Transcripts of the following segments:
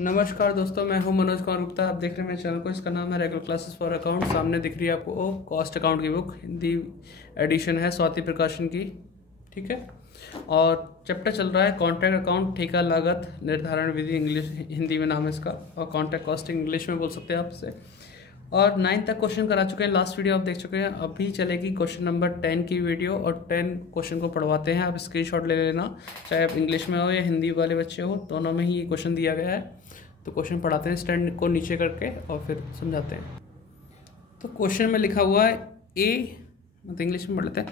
नमस्कार दोस्तों, मैं हूं मनोज कुमार गुप्ता। आप देख रहे हैं मेरे चैनल को। इसका नाम है रेगुलर क्लासेस फॉर अकाउंट। सामने दिख रही है आपको कॉस्ट अकाउंट की बुक, हिंदी एडिशन है स्वाति प्रकाशन की। ठीक है, और चैप्टर चल रहा है कॉन्ट्रैक्ट अकाउंट, ठेका लागत निर्धारण विधि, इंग्लिश हिंदी में नाम है इसका, और कॉन्ट्रैक्ट कॉस्टिंग इंग्लिश में बोल सकते हैं आप इसे। और 9 तक क्वेश्चन करा चुके हैं, लास्ट वीडियो आप देख चुके हैं। अभी चलेगी क्वेश्चन नंबर 10 की वीडियो, और 10 क्वेश्चन को पढ़वाते हैं। आप स्क्रीनशॉट ले लेना, चाहे आप इंग्लिश में हो या हिंदी वाले बच्चे हो, दोनों में ही ये क्वेश्चन दिया गया है। तो क्वेश्चन पढ़ाते हैं स्टैंड को नीचे करके और फिर समझाते हैं। तो क्वेश्चन में लिखा हुआ है ए, मतलब इंग्लिश में पढ़ लेते हैं,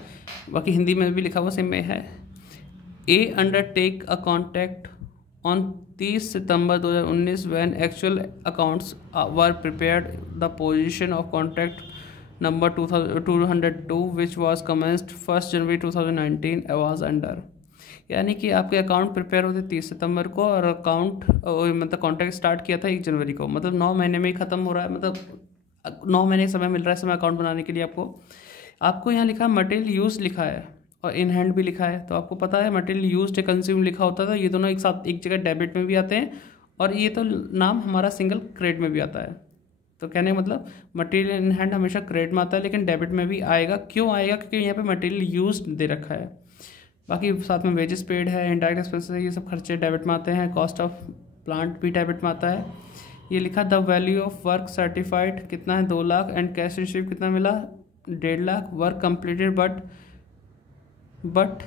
बाकी हिंदी में भी लिखा हुआ सेम में है। A undertake a contract on 30 September 2019 when actual accounts were prepared. The position of contract number 202 which was commenced 1st January 2019 was under। यानी कि आपके अकाउंट प्रिपेयर होते 30 सितंबर को, और अकाउंट मतलब कॉन्ट्रैक्ट स्टार्ट किया था 1 जनवरी को, मतलब 9 महीने में ही ख़त्म हो रहा है, मतलब 9 महीने का समय मिल रहा है समय अकाउंट बनाने के लिए। आपको यहाँ लिखा है मटेरियल यूज लिखा है और इन हैंड भी लिखा है। तो आपको पता है मटेरियल यूज्ड या कंज्यूम लिखा होता था, ये दोनों एक साथ एक जगह डेबिट में भी आते हैं, और ये तो नाम हमारा सिंगल क्रेडिट में भी आता है। तो कहने का मतलब मटेरियल इन हैंड हमेशा क्रेडिट में आता है, लेकिन डेबिट में भी आएगा। क्यों आएगा? क्योंकि यहाँ पे मटेरियल यूज्ड दे रखा है। बाकी साथ में वेजेस पेड है, इनडायरेक्ट एक्सपेंसेस है, ये सब खर्चे डेबिट में आते हैं। कॉस्ट ऑफ प्लांट भी डेबिट में आता है। ये लिखा the value of work certified कितना है 2 लाख, एंड कैश रिसीव कितना मिला 1.5 lakh. Work completed but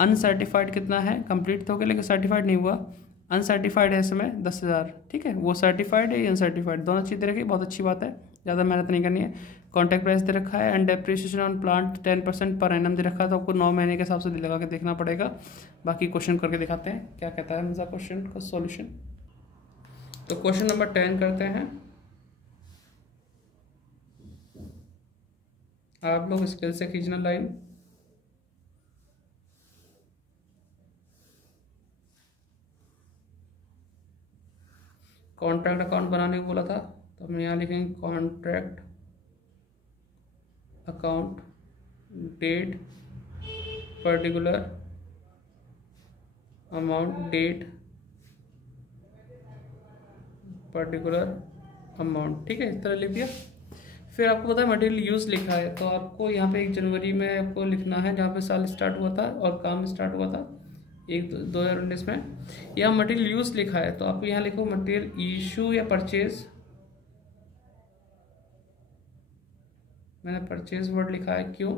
uncertified कितना है, कंप्लीट तो हो गया लेकिन सर्टिफाइड नहीं हुआ, अनसर्टिफाइड है इसमें 10,000। ठीक है, वो सर्टिफाइड है ये अनसर्टिफाइड, दोनों चीज़ दे रखी, बहुत अच्छी बात है, ज़्यादा मेहनत नहीं करनी है। कॉन्ट्रैक्ट प्राइस दे रखा है, and depreciation on plant 10% per annum दे रखा है। तो आपको 9 महीने के हिसाब से लगा के देखना पड़ेगा। बाकी क्वेश्चन करके दिखाते हैं क्या कहता है मेरा क्वेश्चन का सॉल्यूशन। तो क्वेश्चन नंबर 10 करते हैं। आप लोग स्केल से खींचना लाइन। कॉन्ट्रैक्ट अकाउंट बनाने को बोला था, तो हम यहाँ लिखेंगे contract account date particular amount date particular amount. ठीक है, इस तरह लिख दिया। फिर आपको पता है मटेरियल यूज लिखा है, तो आपको यहाँ पे 1 जनवरी में आपको लिखना है जहाँ पे साल स्टार्ट हुआ था और काम स्टार्ट हुआ था 2019 में। यहाँ मटेरियल यूज लिखा है, तो आपको यहाँ लिखो मटेरियल इशू या परचेज। मैंने परचेज वर्ड लिखा है, क्यों?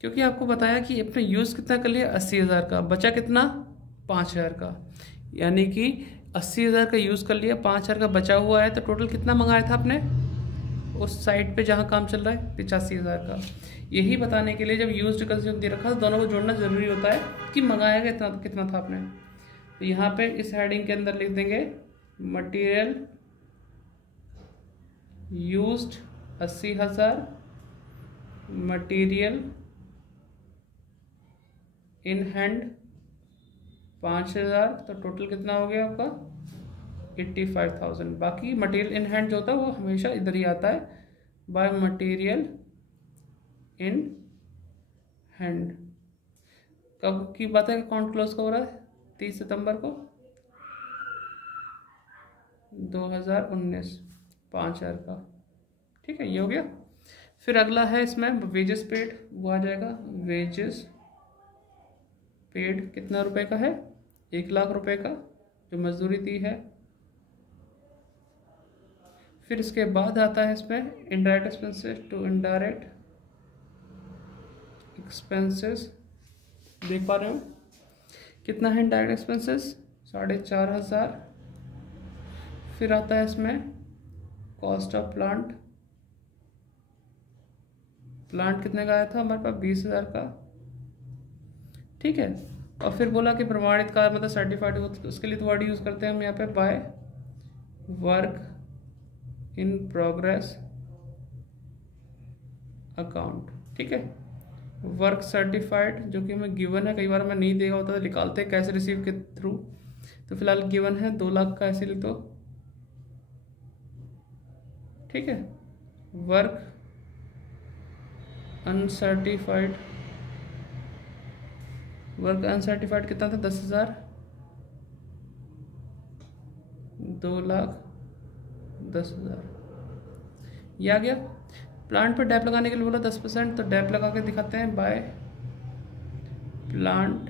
क्योंकि आपको बताया कि अपने यूज कितना कर लिया 80,000 का, बचा कितना 5,000 का, यानी कि 80,000 का यूज कर लिया, 5,000 का बचा हुआ है। तो टोटल कितना मंगाया था आपने उस साइट पे जहाँ काम चल रहा है 85,000 का। यही बताने के लिए जब यूज्ड कंज्यूम दे रखा है, दोनों को जोड़ना जरूरी होता है कि मंगाया गया कितना था आपने। तो यहाँ पे इस हेडिंग के अंदर लिख देंगे material used 80,000, material in hand 5,000, तो टोटल कितना हो गया आपका 85,000। बाकी मटेरियल इन हैंड जो होता है वो हमेशा इधर ही आता है, बाय मटेरियल इन हैंड। कब की बात है अकाउंट क्लोज का हो रहा है 30 सितंबर को 2019, 5,000 का। ठीक है, ये हो गया। फिर अगला है इसमें वेजेस पेड, वो आ जाएगा वेजेस पेड कितना रुपए का है 1 लाख रुपए का, जो मजदूरी दी है। फिर इसके बाद आता है इसमें indirect expenses to indirect expenses. देख पा रहे हो कितना है इनडायरेक्ट एक्सपेंसेस 4,500। फिर आता है इसमें कॉस्ट ऑफ प्लांट कितने का आया था हमारे पास 20,000 का। ठीक है, और फिर बोला कि प्रमाणित का मतलब सर्टिफाइड, उसके लिए तो वर्ड यूज करते हैं हम यहाँ पे by work in progress account. ठीक है, वर्क सर्टिफाइड जो कि हमें गिवन है, कई बार हमें नहीं देगा होता तो निकालते हैं कैसे रिसीव के थ्रू। तो फिलहाल गिवन है 2 लाख का, ऐसे लिख दो। ठीक है, वर्क अनसर्टिफाइड कितना था 10,000, 2,10,000 ये आ गया। प्लांट पे डैप लगाने के लिए बोला 10%, तो डैप लगा के दिखाते हैं बाय प्लांट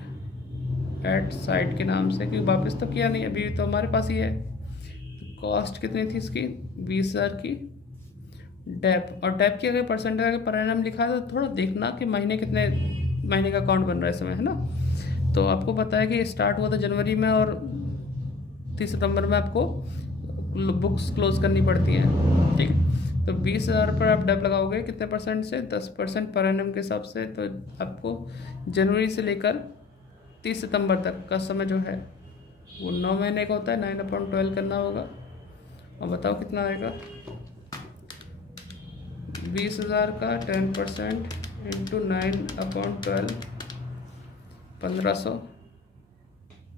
एट साइट के नाम से, क्योंकि वापस तो किया नहीं, अभी तो हमारे पास ही है। तो कॉस्ट कितनी थी इसकी 20,000 की डैप, और डैप की अगर परसेंटेज अगर पर एनम लिखा है तो थोड़ा देखना कि महीने कितने महीने का अकाउंट बन रहा है इस समय, है ना। तो आपको पता है कि स्टार्ट हुआ था जनवरी में और 30 सितंबर में आपको बुक्स क्लोज करनी पड़ती हैं, ठीक। तो 20,000 पर आप डैप लगाओगे कितने परसेंट से, 10% पर एनम के हिसाब से। तो आपको जनवरी से लेकर 30 सितंबर तक का समय जो है वो 9 महीने का होता है, 9/12 करना होगा। और बताओ कितना आएगा, 20,000 का 10% इंटू 9/12 1500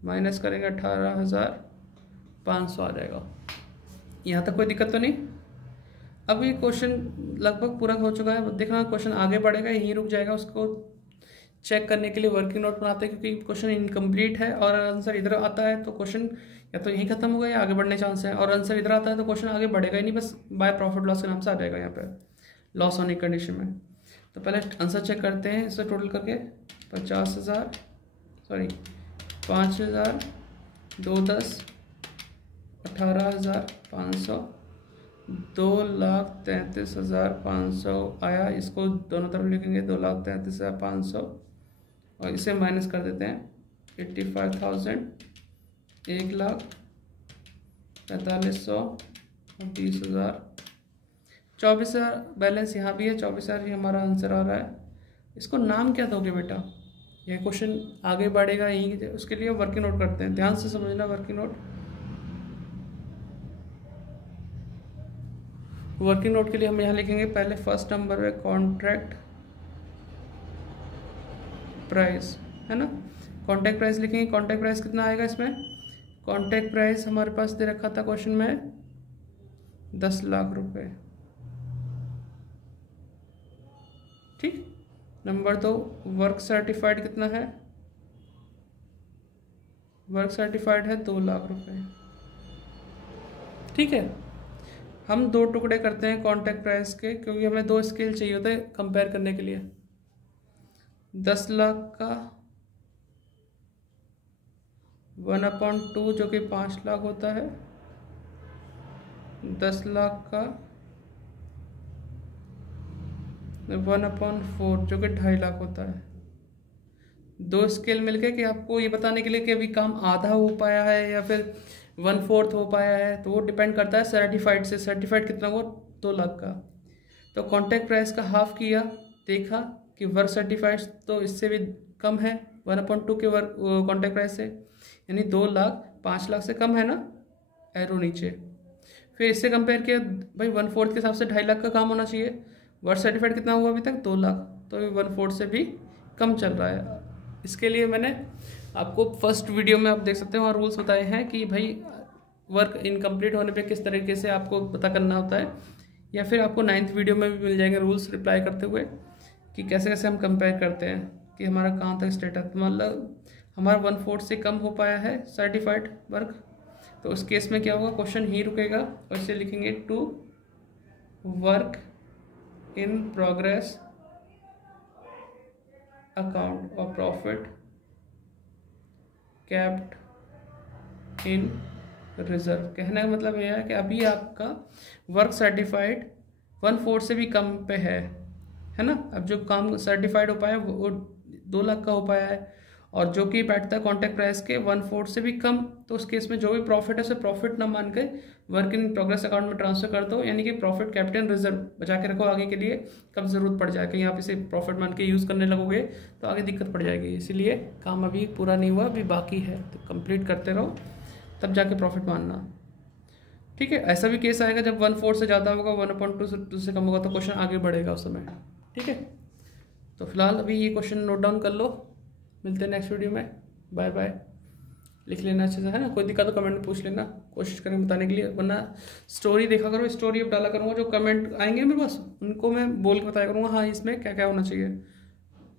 माइनस करेंगे 18,500 आ जाएगा। यहाँ तक कोई दिक्कत तो नहीं। अब ये क्वेश्चन लगभग पूरा हो चुका है, देखना क्वेश्चन आगे बढ़ेगा यहीं रुक जाएगा। उसको चेक करने के लिए वर्किंग नोट बनाते हैं, क्योंकि क्वेश्चन इनकम्प्लीट है और आंसर इधर आता है तो क्वेश्चन या तो यहीं खत्म होगा या आगे बढ़ने चांस है, और आंसर इधर आता है तो क्वेश्चन आगे बढ़ेगा ही नहीं, बस बाय प्रॉफिट लॉस के नाम से आ जाएगा यहाँ पे लॉस होने की कंडीशन में। तो पहले आंसर चेक करते हैं, इसे टोटल करके 50,000 सॉरी 5,000 2,10 18,500 2,33,500 आया। इसको दोनों तरफ लिखेंगे 2,33,500 और इसे माइनस कर देते हैं 85,000 1,45,100 और 20,000 24,000 बैलेंस यहाँ भी है। 24,000 ही हमारा आंसर आ रहा है। इसको नाम क्या दोगे बेटा, यह क्वेश्चन आगे बढ़ेगा यहीं, उसके लिए वर्किंग नोट करते हैं, ध्यान से समझना वर्किंग नोट। वर्किंग नोट के लिए हम यहाँ लिखेंगे पहले फर्स्ट नंबर है कॉन्ट्रैक्ट प्राइस, है ना। कॉन्ट्रैक्ट प्राइस लिखेंगे, कॉन्ट्रैक्ट प्राइस कितना आएगा इसमें, कॉन्ट्रैक्ट प्राइस हमारे पास दे रखा था क्वेश्चन में 10 लाख रुपए, ठीक। नंबर 2 वर्क सर्टिफाइड कितना है, वर्क सर्टिफाइड है 2 लाख रुपए, ठीक है। हम 2 टुकड़े करते हैं कॉन्ट्रैक्ट प्राइस के, क्योंकि हमें 2 स्केल चाहिए होते हैं कंपेयर करने के लिए। 10 लाख का 1/2 जो कि 5 लाख होता है, 10 लाख का 1/4 जो कि 2.5 लाख होता है। 2 स्केल मिलके कि आपको ये बताने के लिए कि अभी काम आधा हो पाया है या फिर 1/4 हो पाया है, तो वो डिपेंड करता है सर्टिफाइड से। सर्टिफाइड कितना हो 2 लाख का, तो कॉन्ट्रैक्ट प्राइस का हाफ किया, देखा कि वर्क सर्टिफाइड तो इससे भी कम है 1/2 के वर्क कॉन्ट्रैक्ट प्राइस से, यानी 2 लाख 5 लाख से कम है ना, एरो नीचे। फिर इससे कंपेयर किया भाई 1/4 के हिसाब से 2.5 लाख का काम होना चाहिए। वर्क सर्टिफाइड कितना हुआ अभी तक 2 लाख, तो 1/4 से भी कम चल रहा है। इसके लिए मैंने आपको फर्स्ट वीडियो में आप देख सकते हो और रूल्स बताए हैं कि भाई वर्क इनकम्प्लीट होने पे किस तरीके से आपको पता करना होता है, या फिर आपको 9th वीडियो में भी मिल जाएंगे रूल्स रिप्लाई करते हुए कि कैसे कैसे हम कंपेयर करते हैं कि हमारा कहाँ तक स्टेटस, मतलब हमारा 1/4 से कम हो पाया है सर्टिफाइड वर्क, तो उस केस में क्या होगा, क्वेश्चन ही रुकेगा और इसे लिखेंगे to work in progress account और प्रॉफिट कैप्ट इन रिजर्व। कहने का मतलब यह है कि अभी आपका वर्क सर्टिफाइड 1/4 से भी कम पे है ना। अब जो काम सर्टिफाइड हो पाया वो 2 लाख का हो पाया है, और जो कि बैठता है कॉन्ट्रैक्ट प्राइस के 1/4 से भी कम, तो उस केस में जो भी प्रॉफिट है उसे प्रॉफिट ना मान के वर्क इन प्रोग्रेस अकाउंट में ट्रांसफर कर दो, यानी कि प्रॉफिट कैपिटल रिजर्व बचा के रखो आगे के लिए, कब जरूरत पड़ जाए, कहीं आप इसे प्रॉफिट मान के यूज़ करने लगोगे तो आगे दिक्कत पड़ जाएगी। इसीलिए काम अभी पूरा नहीं हुआ, अभी बाकी है, तो कंप्लीट करते रहो तब जाके प्रॉफिट मानना, ठीक है। ऐसा भी केस आएगा जब 1/4 से ज़्यादा होगा, 1/2 से कम होगा, तो क्वेश्चन आगे बढ़ेगा उस समय, ठीक है। तो फिलहाल अभी ये क्वेश्चन नोट डाउन कर लो, मिलते हैं नेक्स्ट वीडियो में, बाय बाय। लिख लेना अच्छे से, है ना। कोई दिक्कत तो कमेंट में पूछ लेना, कोशिश करेंगे बताने के लिए, वरना स्टोरी देखा करो, स्टोरी अब डाला करूँगा, जो कमेंट आएंगे मेरे पास उनको मैं बोल के बताया करूँगा, हाँ इसमें क्या क्या होना चाहिए,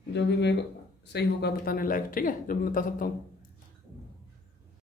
जो भी मेरे को सही होगा बताने लायक, ठीक है, जो मैं बता सकता हूँ।